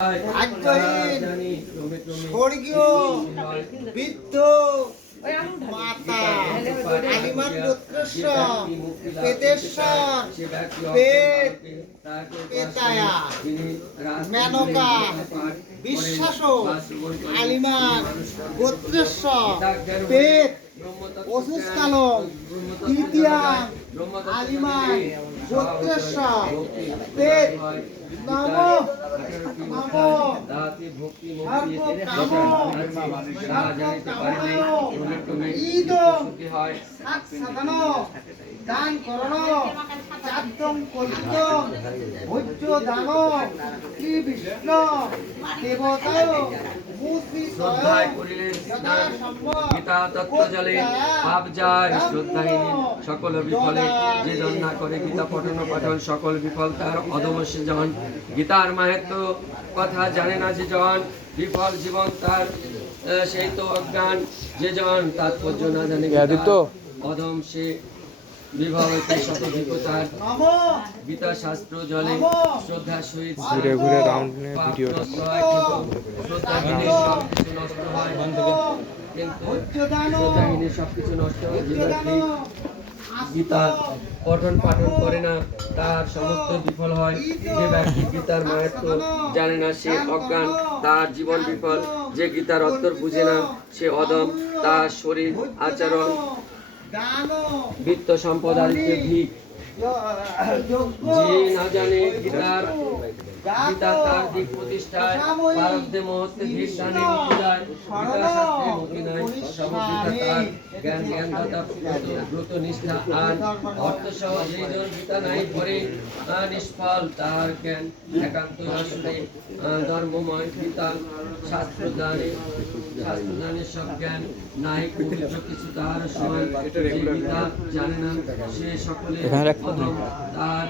আজ্ঞাহীন স্বর্গীয় বৃদ্ধ মাতা কালিমার গোত্রেশ্বর পেতেশ্বর পেতায়া মেনকা বিশ্বাস কালিমার গোত্রেশ্বর পেত অসুস্কালম তৃতীয়া আলিমার গোত্রেশ্বর পেত নমো নমো দান করণ চাদ্যম কল্পিতম ভোজ্য দান শ্রী বিষ্ণু দেবতায় শ্রদ্ধায় করিলেন স্নান গীতা তত্ত্ব জলে পাপ যায় শ্রদ্ধাহীন সকল বিফলে যে জন না করে গীতা পঠন পাঠন সকল বিফল তার অধমস্য জন গীতার মাহাত্ম্য কথা জানে না যে জন বিফল জীবন তার সেই তো অজ্ঞান যে জন তাৎপর্য না জানে অধম সে বিভাবতে শত বিপতার গীতা শাস্ত্র জলে শ্রদ্ধা সহিত ঘুরে ঘুরে রাউন্ড নিয়ে ভিডিওটা শ্রদ্ধাহীনের সবকিছু নষ্ট হয় কিন্তু শ্রদ্ধাহীনের সবকিছু নষ্ট হয় যে ব্যক্তি গীতা পঠন পাঠন করে না তার সমস্ত বিফল হয় যে ব্যক্তি গীতার মাহাত্ম্য জানে না সে অজ্ঞান তার জীবন বিফল যে গীতার অর্থ বুঝে না সে অদম তার শরীর আচরণ বিত্ত সম্পদ আদিত্য ভিক যে না জানে গীতা তার দিক প্রতিষ্ঠায় পারব্ধে মুহূর্তে ভিক দানে মুক্তি যায় গীতা শাস্ত্রে মুক্তি নাই সমগীতা তার জ্ঞান জ্ঞানদাতা ব্রত নিষ্ঠা আর অর্থ সহ যে জন গীতা নাই পড়ে নিষ্ফল তার জ্ঞান একান্ত আসলে ধর্মময় গীতা শাস্ত্রদানে সব জ্ঞান নাই পবিত্র কিছু তার সমান যে গীতা জানে না সে সকলে অধম তার